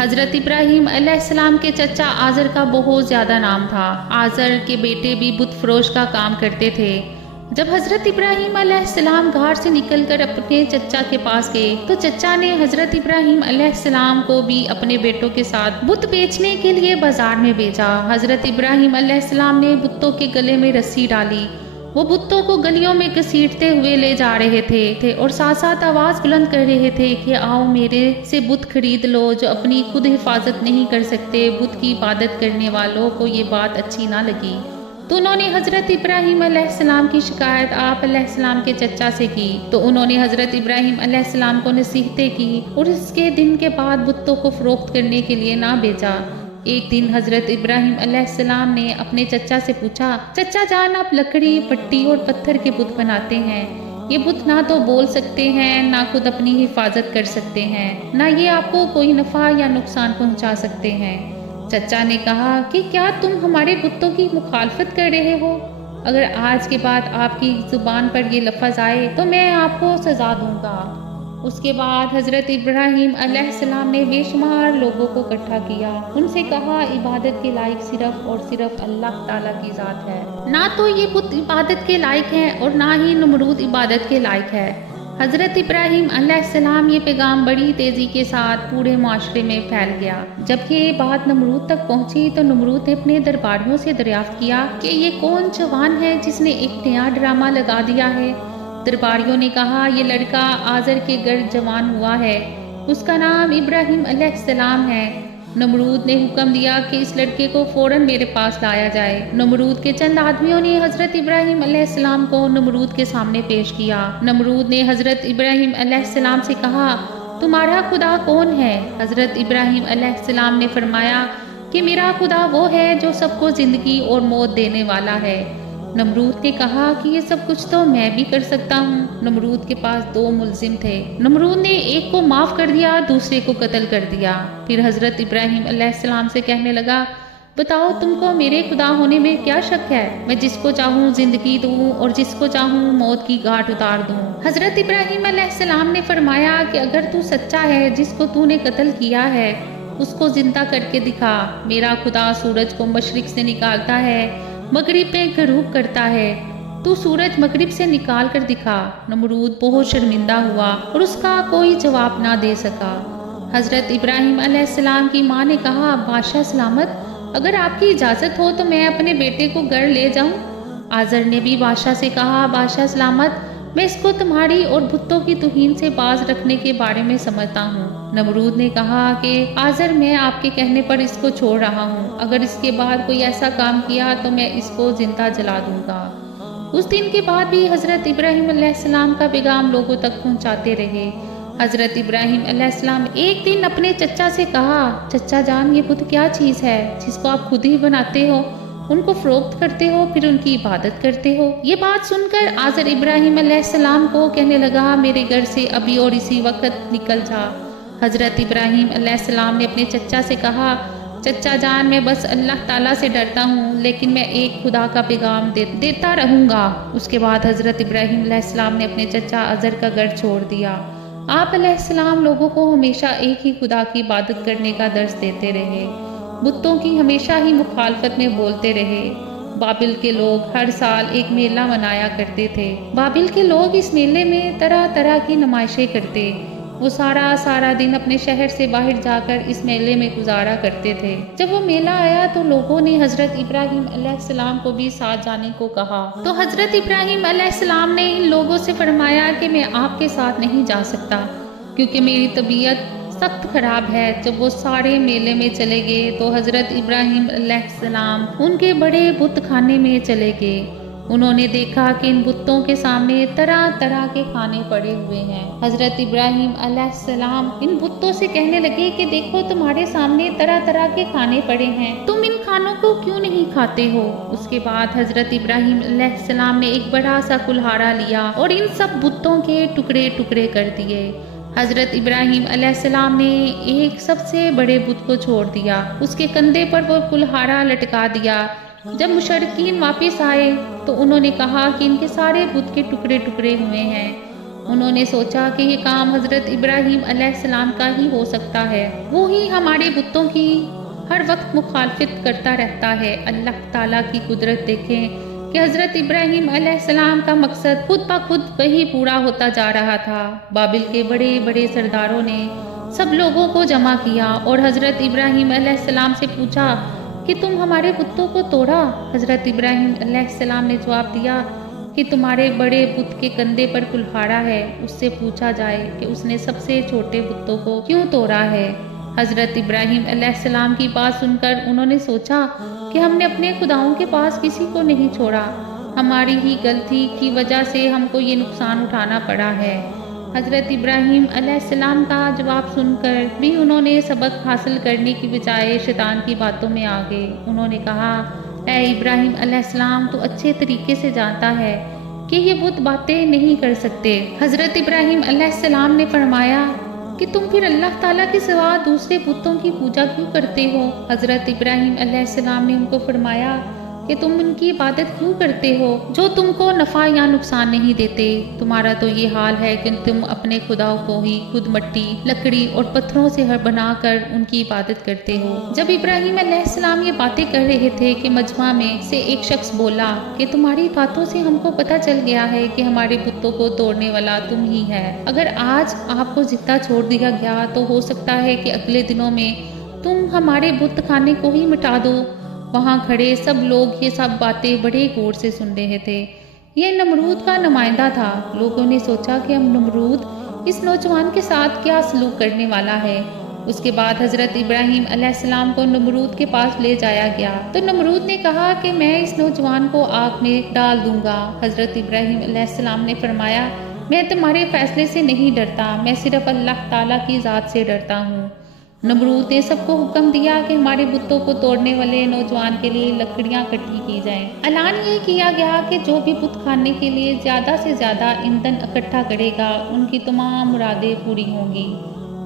حضرت ابراہیم علیہ السلام کے چچا آزر کا بہت زیادہ نام تھا۔ آزر کے بیٹے بھی بت فروش کا کام کرتے تھے۔ جب حضرت ابراہیم علیہ السلام گھر سے نکل کر اپنے چچا کے پاس گئے تو چچا نے حضرت ابراہیم علیہ السلام کو بھی اپنے بیٹوں کے ساتھ بت بیچنے کے لیے بازار میں بھیجا۔ حضرت ابراہیم علیہ السلام نے بتوں کے گلے میں رسی ڈالی۔ وہ بتوں کو گلیوں میں گھسیٹتے ہوئے لے جا رہے تھے اور ساتھ ساتھ آواز بلند کر رہے تھے کہ آؤ میرے سے بت خرید لو جو اپنی خود حفاظت نہیں کر سکتے۔ بت کی عبادت کرنے والوں کو یہ بات اچھی نہ لگی تو انہوں نے حضرت ابراہیم علیہ السلام کی شکایت آپ علیہ السلام کے چچا سے کی تو انہوں نے حضرت ابراہیم علیہ السلام کو نصیحتیں کی اور اس کے دن کے بعد بتوں کو فروخت کرنے کے لیے نہ بھیجا۔ ایک دن حضرت ابراہیم علیہ السلام نے اپنے چچا سے پوچھا، چچا جان آپ لکڑی، پٹی اور پتھر کے بت بناتے ہیں، یہ بت نہ تو بول سکتے ہیں نہ خود اپنی حفاظت کر سکتے ہیں، نہ یہ آپ کو کوئی نفع یا نقصان پہنچا سکتے ہیں۔ چچا نے کہا کہ کیا تم ہمارے بتوں کی مخالفت کر رہے ہو؟ اگر آج کے بعد آپ کی زبان پر یہ لفظ آئے تو میں آپ کو سزا دوں گا۔ اس کے بعد حضرت ابراہیم علیہ السلام نے بے شمار لوگوں کو اکٹھا کیا، ان سے کہا عبادت کے لائق صرف اور صرف اللہ تعالیٰ کی ذات ہے، نہ تو یہ بت عبادت کے لائق ہیں اور نہ ہی نمرود عبادت کے لائق ہے۔ حضرت ابراہیم علیہ السلام یہ پیغام بڑی تیزی کے ساتھ پورے معاشرے میں پھیل گیا۔ جب یہ بات نمرود تک پہنچی تو نمرود نے اپنے درباریوں سے دریافت کیا کہ یہ کون جوان ہے جس نے ایک نیا ڈرامہ لگا دیا ہے۔ درباریوں نے کہا یہ لڑکا آزر کے گرد جوان ہوا ہے، اس کا نام ابراہیم علیہ السلام ہے۔ نمرود نے حکم دیا کہ اس لڑکے کو فوراً میرے پاس لایا جائے۔ نمرود کے چند آدمیوں نے حضرت ابراہیم علیہ السلام کو نمرود کے سامنے پیش کیا۔ نمرود نے حضرت ابراہیم علیہ السلام سے کہا تمہارا خدا کون ہے؟ حضرت ابراہیم علیہ السلام نے فرمایا کہ میرا خدا وہ ہے جو سب کو زندگی اور موت دینے والا ہے۔ نمرود نے کہا کہ یہ سب کچھ تو میں بھی کر سکتا ہوں۔ نمرود کے پاس دو ملزم تھے، نمرود نے ایک کو معاف کر دیا، دوسرے کو قتل کر دیا۔ پھر حضرت ابراہیم علیہ السلام سے کہنے لگا بتاؤ تم کو میرے خدا ہونے میں کیا شک ہے؟ میں جس کو چاہوں زندگی دوں اور جس کو چاہوں موت کی گھاٹ اتار دوں۔ حضرت ابراہیم علیہ السلام نے فرمایا کہ اگر تو سچا ہے جس کو تو نے قتل کیا ہے اس کو زندہ کر کے دکھا۔ میرا خدا سورج کو مشرق سے نکالتا ہے، مغرب میں غروب کرتا ہے، تو سورج مغرب سے نکال کر دکھا۔ نمرود بہت شرمندہ ہوا اور اس کا کوئی جواب نہ دے سکا۔ حضرت ابراہیم علیہ السلام کی ماں نے کہا بادشاہ سلامت، اگر آپ کی اجازت ہو تو میں اپنے بیٹے کو گھر لے جاؤں۔ آزر نے بھی بادشاہ سے کہا بادشاہ سلامت، میں اس کو تمہاری اور بتوں کی توہین سے باز رکھنے کے بارے میں سمجھتا ہوں۔ نمرود نے کہا کہ آزر میں آپ کے کہنے پر اس کو چھوڑ رہا ہوں، اگر اس کے بعد کوئی ایسا کام کیا تو میں اس کو زندہ جلا دوں گا۔ اس دن کے بعد بھی حضرت ابراہیم علیہ السلام کا پیغام لوگوں تک پہنچاتے رہے۔ حضرت ابراہیم علیہ السلام ایک دن اپنے چچا سے کہا چچا جان، یہ بت کیا چیز ہے جس کو آپ خود ہی بناتے ہو، ان کو فروخت کرتے ہو، پھر ان کی عبادت کرتے ہو؟ یہ بات سن کر آزر ابراہیم علیہ السلام کو کہنے لگا میرے گھر سے ابھی اور اسی وقت نکل جا۔ حضرت ابراہیم علیہ السلام نے اپنے چچا سے کہا چچا جان، میں بس اللہ تعالیٰ سے ڈرتا ہوں، لیکن میں ایک خدا کا پیغام دیتا رہوں گا۔ اس کے بعد حضرت ابراہیم علیہ السلام نے اپنے چچا آزر کا گھر چھوڑ دیا۔ آپ علیہ السلام لوگوں کو ہمیشہ ایک ہی خدا کی عبادت کرنے کا درس دیتے رہے، بتوں کی ہمیشہ ہی مخالفت میں بولتے رہے۔ بابل کے لوگ ہر سال ایک میلہ منایا کرتے تھے۔ بابل کے لوگ اس میلے میں طرح طرح کی نمائشیں کرتے۔ وہ سارا دن اپنے شہر سے باہر جا کر اس میلے میں گزارا کرتے تھے۔ جب وہ میلہ آیا تو لوگوں نے حضرت ابراہیم علیہ السلام کو بھی ساتھ جانے کو کہا، تو حضرت ابراہیم علیہ السلام نے ان لوگوں سے فرمایا کہ میں آپ کے ساتھ نہیں جا سکتا کیونکہ میری طبیعت سخت خراب ہے۔ جب وہ سارے میلے میں چلے گئے تو حضرت ابراہیم علیہ السلام ان کے بڑے بت خانے میں چلے گئے۔ انہوں نے دیکھا کہ ان بتوں کے سامنے طرح طرح کے کھانے پڑے ہوئے ہیں۔ حضرت ابراہیم علیہ السلام ان بتوں سے کہنے لگے کہ دیکھو تمہارے سامنے طرح طرح کے کھانے پڑے ہیں، تم ان کھانوں کو کیوں نہیں کھاتے ہو؟ اس کے بعد حضرت ابراہیم علیہ السلام نے ایک بڑا سا کلہاڑا لیا اور ان سب بتوں کے ٹکڑے ٹکڑے کر دیے۔ حضرت ابراہیم علیہ السلام نے ایک سب سے بڑے بت کو چھوڑ دیا، اس کے کندھے پر وہ کلہاڑا لٹکا دیا۔ جب مشرکین واپس آئے تو انہوں نے کہا کہ ان کے سارے بت کے ٹکڑے ٹکڑے ہوئے ہیں۔ انہوں نے سوچا کہ یہ کام حضرت ابراہیم علیہ السلام کا ہی ہو سکتا ہے، وہی ہمارے بتوں کی ہر وقت مخالفت کرتا رہتا ہے۔ اللہ تعالیٰ کی قدرت دیکھیں کہ حضرت ابراہیم علیہ السلام کا مقصد خود بخود وہی پورا ہوتا جا رہا تھا۔ بابل کے بڑے بڑے سرداروں نے سب لوگوں کو جمع کیا اور حضرت ابراہیم علیہ السلام سے پوچھا کہ تم ہمارے بتوں کو توڑا؟ حضرت ابراہیم علیہ السلام نے جواب دیا کہ تمہارے بڑے بت کے کندھے پر کلہاڑا ہے، اس سے پوچھا جائے کہ اس نے سب سے چھوٹے بتوں کو کیوں توڑا ہے۔ حضرت ابراہیم علیہ السلام کی بات سن کر انہوں نے سوچا کہ ہم نے اپنے خداؤں کے پاس کسی کو نہیں چھوڑا، ہماری ہی غلطی کی وجہ سے ہم کو یہ نقصان اٹھانا پڑا ہے۔ حضرت ابراہیم علیہ السلام کا جواب سن کر بھی انہوں نے سبق حاصل کرنے کی بجائے شیطان کی باتوں میں آ گئے۔ انہوں نے کہا، اے ابراہیم علیہ السلام، تو اچھے طریقے سے جانتا ہے کہ یہ بت باتیں نہیں کر سکتے۔ حضرت ابراہیم علیہ السلام نے فرمایا کہ تم پھر اللہ تعالیٰ کے سوا دوسرے بتوں کی پوجا کیوں کرتے ہو؟ حضرت ابراہیم علیہ السلام نے ان کو فرمایا کہ تم ان کی عبادت کیوں کرتے ہو جو تم کو نفع یا نقصان نہیں دیتے؟ تمہارا تو یہ حال ہے کہ تم اپنے خداؤں کو ہی خود مٹی، لکڑی اور پتھروں سے بنا کر ان کی عبادت کرتے ہو۔ جب ابراہیم علیہ السلام یہ باتیں کر رہے تھے کہ مجمع میں سے ایک شخص بولا کہ تمہاری باتوں سے ہم کو پتہ چل گیا ہے کہ ہمارے بتوں کو توڑنے والا تم ہی ہے۔ اگر آج آپ کو زندہ چھوڑ دیا گیا تو ہو سکتا ہے کہ اگلے دنوں میں تم ہمارے بت خانے کو ہی مٹا دو۔ وہاں کھڑے سب لوگ یہ سب باتیں بڑے غور سے سن رہے تھے۔ یہ نمرود کا نمائندہ تھا۔ لوگوں نے سوچا کہ اب نمرود اس نوجوان کے ساتھ کیا سلوک کرنے والا ہے۔ اس کے بعد حضرت ابراہیم علیہ السلام کو نمرود کے پاس لے جایا گیا تو نمرود نے کہا کہ میں اس نوجوان کو آگ میں ڈال دوں گا۔ حضرت ابراہیم علیہ السلام نے فرمایا، میں تمہارے فیصلے سے نہیں ڈرتا، میں صرف اللہ تعالیٰ کی ذات سے ڈرتا ہوں۔ نمرود نے سب کو حکم دیا کہ ہمارے بتوں کو توڑنے والے نوجوان کے لیے لکڑیاں اکٹھی کی جائیں۔ اعلان یہ کیا گیا کہ جو بھی بت کھانے کے لیے زیادہ سے زیادہ ایندھن اکٹھا کرے گا ان کی تمام مرادیں پوری ہوں گی۔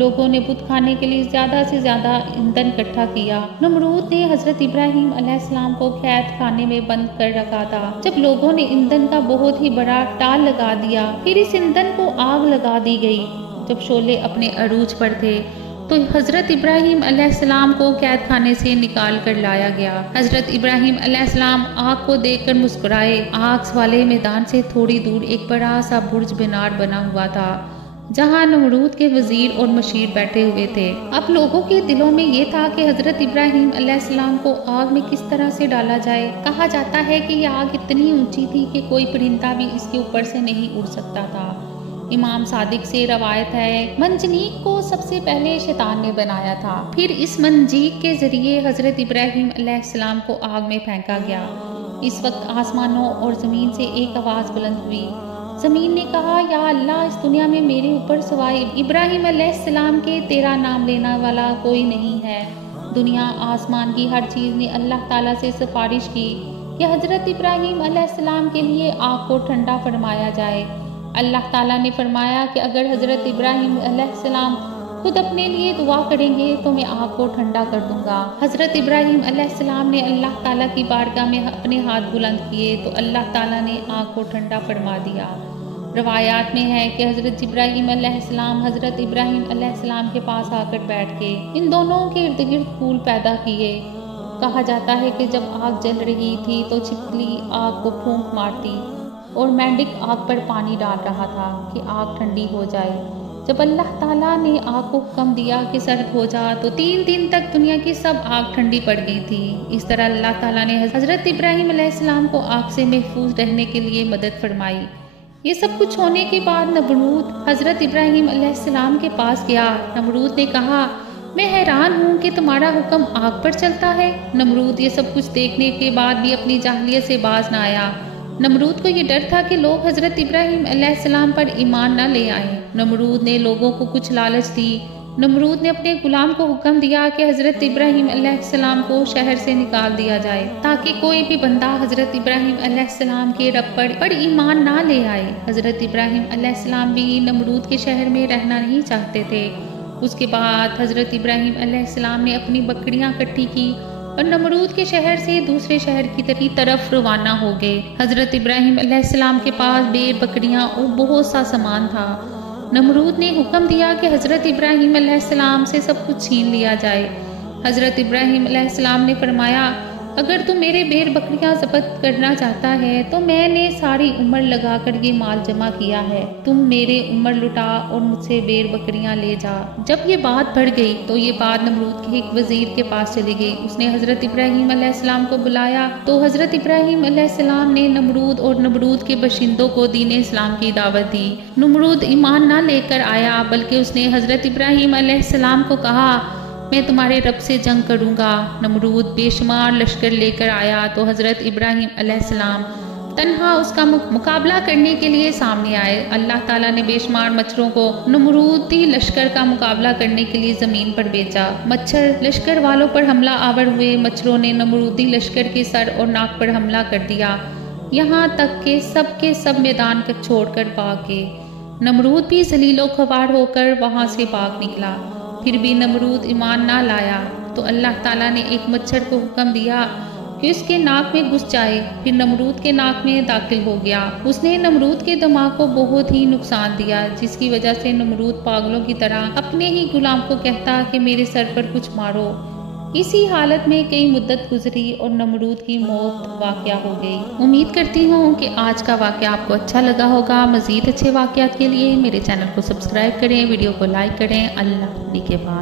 لوگوں نے بت کھانے کے لیے زیادہ سے زیادہ ایندھن اکٹھا کیا۔ نمرود نے حضرت ابراہیم علیہ السلام کو قید خانے میں بند کر رکھا تھا۔ جب لوگوں نے ایندھن کا بہت ہی بڑا ٹال لگا دیا، پھر اس ایندھن کو آگ لگا دی گئی۔ جب شعلے اپنے عروج پر تھے تو حضرت ابراہیم علیہ السلام کو قید خانے سے نکال کر لایا گیا۔ حضرت ابراہیم علیہ السلام آگ کو دیکھ کر مسکرائے۔ آگ والے میدان سے تھوڑی دور ایک بڑا سا برج مینار بنا ہوا تھا جہاں نمرود کے وزیر اور مشیر بیٹھے ہوئے تھے۔ اب لوگوں کے دلوں میں یہ تھا کہ حضرت ابراہیم علیہ السلام کو آگ میں کس طرح سے ڈالا جائے۔ کہا جاتا ہے کہ یہ آگ اتنی اونچی تھی کہ کوئی پرندہ بھی اس کے اوپر سے نہیں اڑ سکتا تھا۔ امام صادق سے روایت ہے، منجنیق کو سب سے پہلے شیطان نے بنایا تھا، پھر اس منجنیق کے ذریعے حضرت ابراہیم علیہ السلام کو آگ میں پھینکا گیا۔ اس وقت آسمانوں اور زمین سے ایک آواز بلند ہوئی۔ زمین نے کہا، یا اللہ، اس دنیا میں میرے اوپر سوائے ابراہیم علیہ السلام کے تیرا نام لینے والا کوئی نہیں ہے۔ دنیا آسمان کی ہر چیز نے اللہ تعالیٰ سے سفارش کی کہ حضرت ابراہیم علیہ السلام کے لیے آگ کو ٹھنڈا فرمایا جائے۔ اللہ تعالیٰ نے فرمایا کہ اگر حضرت ابراہیم علیہ السلام خود اپنے لیے دعا کریں گے تو میں آگ کو ٹھنڈا کر دوں گا۔ حضرت ابراہیم علیہ السلام نے اللہ تعالیٰ کی بارگاہ میں اپنے ہاتھ بلند کیے تو اللہ تعالیٰ نے آگ کو ٹھنڈا فرما دیا۔ روایات میں ہے کہ حضرت ابراہیم علیہ السلام حضرت ابراہیم علیہ السلام کے پاس آ کر بیٹھ کے ان دونوں کے ارد گرد پھول پیدا کیے۔ کہا جاتا ہے کہ جب آگ جل رہی تھی تو چھپکلی آگ کو پھونک مارتی اور مینڈک آگ پر پانی ڈال رہا تھا کہ آگ ٹھنڈی ہو جائے۔ جب اللہ تعالیٰ نے آگ کو حکم دیا کہ سرد ہو جا تو 3 دن تک دنیا کی سب آگ ٹھنڈی پڑ گئی تھی۔ اس طرح اللہ تعالیٰ نے حضرت ابراہیم علیہ السلام کو آگ سے محفوظ رہنے کے لیے مدد فرمائی۔ یہ سب کچھ ہونے کے بعد نمرود حضرت ابراہیم علیہ السلام کے پاس گیا۔ نمرود نے کہا، میں حیران ہوں کہ تمہارا حکم آگ پر چلتا ہے۔ نمرود یہ سب کچھ دیکھنے کے بعد بھی اپنی جاہلیت سے باز نہ آیا۔ نمرود کو یہ ڈر تھا کہ لوگ حضرت ابراہیم علیہ السلام پر ایمان نہ لے آئیں۔ نمرود نے لوگوں کو کچھ لالچ دی۔ نمرود نے اپنے غلام کو حکم دیا کہ حضرت ابراہیم علیہ السلام کو شہر سے نکال دیا جائے تاکہ کوئی بھی بندہ حضرت ابراہیم علیہ السلام کے رب پر ایمان نہ لے آئے۔ حضرت ابراہیم علیہ السلام بھی نمرود کے شہر میں رہنا نہیں چاہتے تھے۔ اس کے بعد حضرت ابراہیم علیہ السلام نے اپنی بکریاں اکٹھی کی اور نمرود کے شہر سے دوسرے شہر کی طرف روانہ ہو گئے۔ حضرت ابراہیم علیہ السلام کے پاس بھیڑ بکریاں اور بہت سا سامان تھا۔ نمرود نے حکم دیا کہ حضرت ابراہیم علیہ السلام سے سب کچھ چھین لیا جائے۔ حضرت ابراہیم علیہ السلام نے فرمایا، اگر تو میرے بھیڑ بکریاں ضبط کرنا چاہتا ہے تو میں نے ساری عمر لگا کر یہ مال جمع کیا ہے، تم میرے عمر لٹا اور مجھ سے بھیڑ بکریاں لے جا۔ جب یہ بات بڑھ گئی تو یہ بات نمرود کے ایک وزیر کے پاس چلی گئی۔ اس نے حضرت ابراہیم علیہ السلام کو بلایا تو حضرت ابراہیم علیہ السلام نے نمرود اور نمرود کے باشندوں کو دین اسلام کی دعوت دی۔ نمرود ایمان نہ لے کر آیا، بلکہ اس نے حضرت ابراہیم علیہ السلام کو کہا، میں تمہارے رب سے جنگ کروں گا۔ نمرود بے شمار لشکر لے کر آیا تو حضرت ابراہیم علیہ السلام تنہا اس کا مقابلہ کرنے کے لیے سامنے آئے۔ اللہ تعالیٰ نے بے شمار مچھروں کو نمرودی لشکر کا مقابلہ کرنے کے لیے زمین پر بھیجا۔ مچھر لشکر والوں پر حملہ آور ہوئے۔ مچھروں نے نمرودی لشکر کے سر اور ناک پر حملہ کر دیا، یہاں تک کہ سب کے سب میدان کو چھوڑ کر بھاگ گئے۔ نمرود بھی ذلیل و خوار ہو کر وہاں سے بھاگ نکلا۔ پھر بھی نمرود ایمان نہ لایا تو اللہ تعالیٰ نے ایک مچھر کو حکم دیا کہ اس کے ناک میں گھس جائے، پھر نمرود کے ناک میں داخل ہو گیا۔ اس نے نمرود کے دماغ کو بہت ہی نقصان دیا، جس کی وجہ سے نمرود پاگلوں کی طرح اپنے ہی غلام کو کہتا کہ میرے سر پر کچھ مارو۔ اسی حالت میں کئی مدت گزری اور نمرود کی موت واقع ہو گئی۔ امید کرتی ہوں کہ آج کا واقعہ آپ کو اچھا لگا ہوگا۔ مزید اچھے واقعات کے لیے میرے چینل کو سبسکرائب کریں، ویڈیو کو لائک کریں۔ اللہ کے بعد